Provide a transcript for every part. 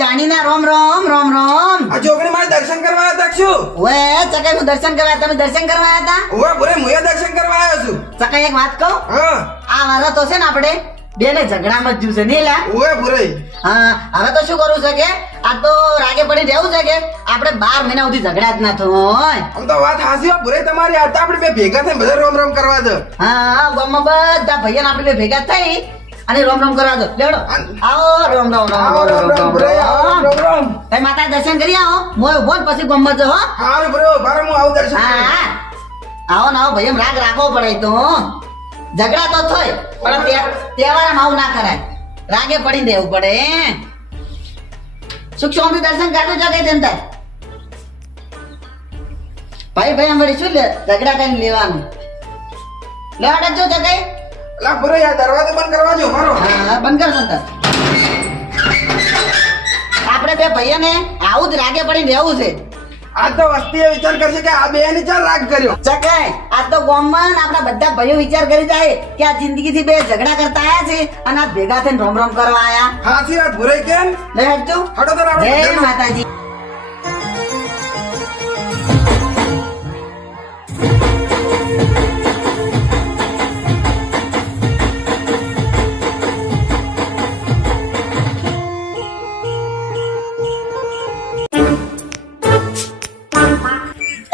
જાણીના રોમ રોમ રોમ રોમ આ જોગણી મારે દર્શન કરવા આવ્યા હતા શું? ઓએ ચકાઈ હું દર્શન કરવા તમે દર્શન કરવા આવ્યા હતા? ઓએ ભૂરે હું દર્શન કરવા આવ્યો છું. ચકાઈ એક વાત કહું? હા આ વારો તો છે ને આપણે બેને ઝઘડામાં જ જ્યું છે નહીં લા? ઓએ ભૂરે હા હવે તો શું કરવું છે કે આ તો રાગે પડી રહેવું છે કે આપણે 12 મહિના સુધી ઝઘડા જ ના થાય. આમ તો વાત હાસી હો ભૂરે તમારી. આ તો આપણે બે ભેગા થઈને બધા રોમ રોમ કરવા દો. હા ગામમાં બધા ભાઈઓને આપણે બે ભેગા થઈ અને રોમ રોમ કરવા દો. લેવડો આવો રોમ રોમ રોમ આવો રોમ રોમ ભૂરે, આવો રોમ રોમ. તમે માતા દર્શન કરી આવો મોય ઉભો ને પછી ગામમાં જો હો. હારું ભૂરે ભારે હું આવું દર્શન કરવા. હા આવો ને આવો ભાઈ રાગ રાખવો પડે તો ઝઘડા તો થાય પણ તહેવારમાં આવું ના કરાય. રાગે પડી દેવું પડે. સુખ શાંતિ દર્શન કાઢવું છે કે જનતા ભાઈ ભાઈ વળી શું લે ઝઘડા કરીને લેવાનું લેવાડે જો જગાઈ. અલા ભૂરે આ દરવાજો બંધ કરવા જો મારો. હા બંધ કર સંતા. આપણે બે ભાઈઓને આવું જ રાગે પડીને રહેવું છે. આ તો વસ્તી વિચાર કરશે કે આ બે ની ચાલ રાગ કર્યો. ચકાય આ તો ગામમાં આપણા બધા ભાઈઓ વિચાર કરી જાય કે આ જિંદગીથી બે ઝઘડા કરતા આયા છે અને આ ભેગા થઈને રોમ રોમ કરવા આયા. હાસી વાત ભૂરે કેમ? લે હટજો. હટો તો આપણે જય માતાજી.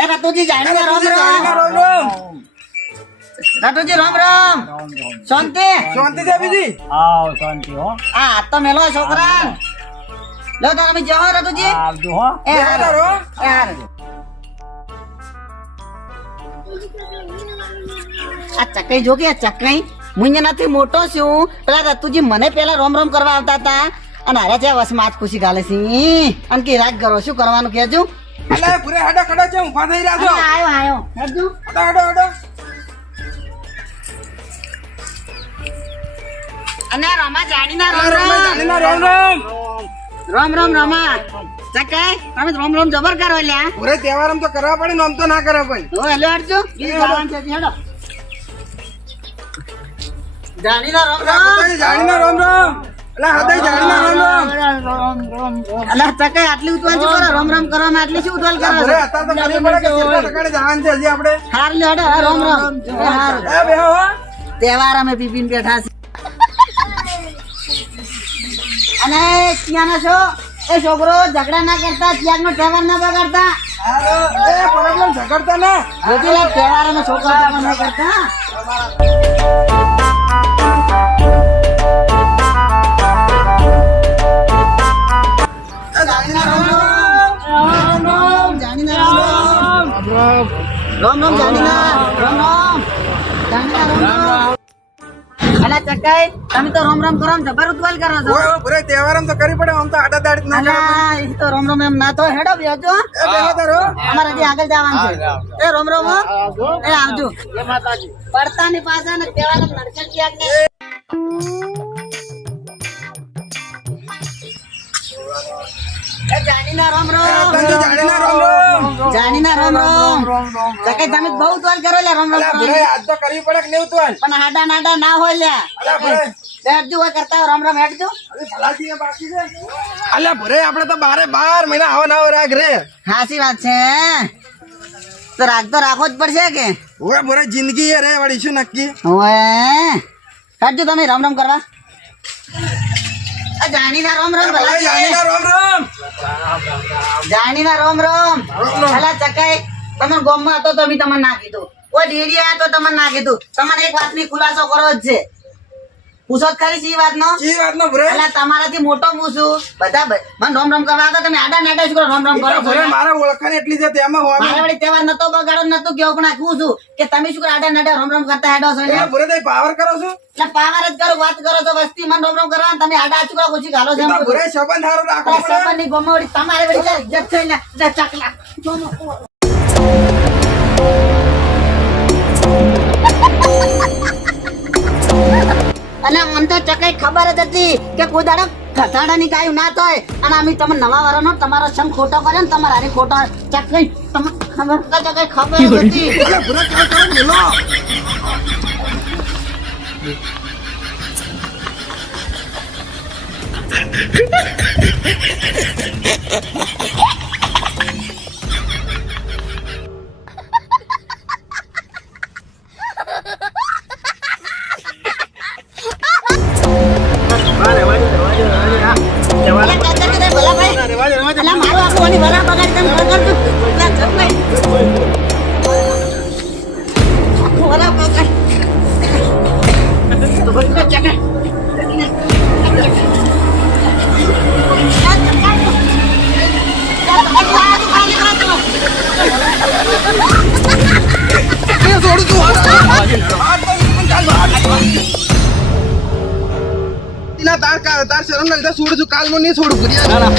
રાતુજી જાણીને રોમ રોમ. રાતુજી રોમ રોમ. શાંતિ શાંતિ છે બીજી? આવ શાંતિ હો. આ તો મેલો છોકરા લો તો અમે જહો રાતુજી. આવજો હો. એ હારો. હારો. એ હારો. આ ચકાઈ જો કે આ ચકાઈ મુંજે નથી મોટો છું પેલા રાતુજી મને પેલા રોમ રોમ કરવા આવતા હતા અને હારે છે વસમાં જ ખુશી ગાલે છે અને કે રાગ કરો શું કરવાનું કેજો. અલા ભૂરે હડા ખડા છે ઊભા થઈ રહ્યા છો. આયો આયો હેડજો. હટો હટો હટો. અને રમા જાણીના આ રોમ રોમ રોમ. જાણીના રોમ રોમ. રોમ રોમ રમા ચકાઈ તમે રોમ રોમ જબર કરો લ્યા. ભૂરે તહેવાર આમ તો કરવા પડે ને આમ તો ના કરે પણ. ઓ હેલો હટજો. બીજું જવાનું છે હેડો. જાણીના રોમ અલા રોમ. પોતાની જાણીના રોમ રોમ. અલા હૃદય જાણીના રોમ રોમ. અલા ચકાઈ આટલી ઉતવાલ શું કરો રોમ રોમ કરવામાં આટલી શું ઉતવાલ અલા કરો ભૂરે છો? અત્યારે તો કરવી પડે કે કેટલા ટકાને જવાનું છે હજી આપણે. હાર લ્યો હેડો હા, રોમ રોમ. એ હાર. એ બેહો હો. તહેવાર અમે પીપીને બેઠા છે અને ક્યાંના છો એ છોકરો ઝઘડા ના કરતા ત્યારનો તહેવાર ના બગાડતા. એ પ્રોબ્લેમ ઝઘડતા ને. જોજે તહેવાર અમે છોકરા પણ ના કરતા. રોમ રોમ જાણીના રોમ રોમ જાણીના રોમ રોમ. અલા ચકાઈ તમે તો રોમ રોમ કરો ને જબર ઉતવાલ કરો છો. ઓય ઓય ભૂરે તહેવાર આમ તો કરવી પડે આમ તો આડા દાડી ના કરે. અલા એ તો રોમ રોમ એમ ના તો હેડો બેજો. એ બેહો તારો. અમારે હજી આગળ જવાનું છે. એ રોમ રોમ હો. એ આવજો. પડતાની પાસે ને તહેવાર નડકર ક્યાંક ને. એ જાણીના રોમ રોમ. તને જાણીના રોમ રોમ. જાણીના રોમ રોમ. ચકાઈ તમે બહુ ઉતવાલ કરો લે રોમ રોમ અલા કરો. ભૂરે આજ તો કરવી પડે કે નહીં ઉતવાલ? પણ હાડા નાડા ના હોય લ્યા. અલા ભૂરે. હેડજો હોય કરતા હોય રોમ રોમ હેડજો. અરે ભલાજી એ બાકી છે. અલા ભૂરે આપણે તો 12 મહિના આવો ના આવો રાગ રે. હાચી વાત છે તો રાગ તો રાખવો જ પડશે કે. ઓય ભૂરે જિંદગી એ રે વળી શું નક્કી. ઓએ હેડજો તમે રોમ રોમ કરવા. આ જાણીના રોમ રોમ ભલા ભલે છે. જાણીના રોમ રોમ. જાણીના રોમ રોમ. રોમ રોમ. અલા ચકાઈ તમે ગામમાં હતો તો બી તમને ના કીધું. ઓ ડેડી આયા તો તમને ના કીધું. તમારે એક વાતની ખુલાસો કરવો જ છે. પૂછો જ ખરી છે એ વાતનો. ઈ વાતનો ભૂરે. અલા તમારાથી મોટો પૂછું બધા મને રોમ રોમ કરવા આવતા તમે આડા નાડા શું કરો રોમ રોમ કરો છો? ભૂરે મારા ઓળખાણ એટલી છે તેમાં હું મારા વળી તહેવાર નતો બગાડો નતું કેવું પણ આખું છું કે તમે શું કરો આડા નાડા રોમ રોમ કરતા હેડો છો એ ભૂરે તઈ પાવર કરો છો. એટલે પાવર જ કરો વાત કરો તો વસ્તી મને રોમ રોમ કરવા તમે આડા આચુકડા ઓછી ગાલો છો એમ તો કીધું. ભૂરે સંબંધ હારો રાખવો એટલે પડે. સંબંધની ગોમાં વળી તમારે વળી ઇજ્જત છે ને ચકલા અને મને તો ચકઈ ખબર જ હતી કે કોઈ દાડો ઘટાડાની ગાયું ના થાય અને અમે તમે નવા વાળાનો તમારો સંગ ખોટો કર્યો ને તમારા હારે ખોટો ચકઈ તમને ખબર ચકઈ ખબર જ હતી. અલ્યા ભૂરા ચાલ ચાલ મેલો અલા ચાચા કે ભલા ભાઈ અલા મારું આખું આની વરા બગાડી તમે ઘર કરજો. અલા ચકઈ આખું વરા બગાડી તો બોલ ચકઈ છોડું તું તાર શરમ ના લીધે છોડું છું કાલ હું નહીં છોડું ભૂરિયા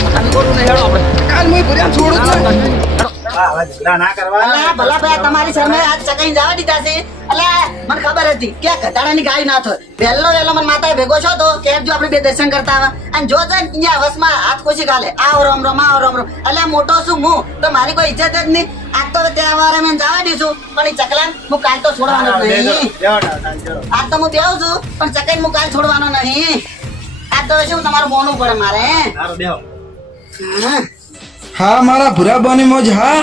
કાલ હું ભૂરિયા છોડું છું અલા ભલા ભાઈ તમારી શરમે આજ ચકઈ જવા દીધા છે. અલા મને ખબર હતી કે ઘટાડાની ગાય ના થાય વહેલો મને માતાએ ભેગો છો તો કે જો આપણે બે દર્શન કરતા આવા અને જો છે ને ત્યાં વસમાં હાથ ખુશી ગાલે આવ રોમ રોમ અલા મોટો છું હું તો મારી કોઈ ઇજ્જત જ નહીં. આજ તો તહેવાર મેં જવા દીધું પણ એ ચકલાન હું કાલ તો છોડવાનો જ નહીં. આજ તો હું બેહું છું પણ ચકઈ હું કાલ છોડવાનો નહીં. આજ તો શું તમારું બોલવું પડે મારે. હા મારા ભૂરા બોની મોજ હા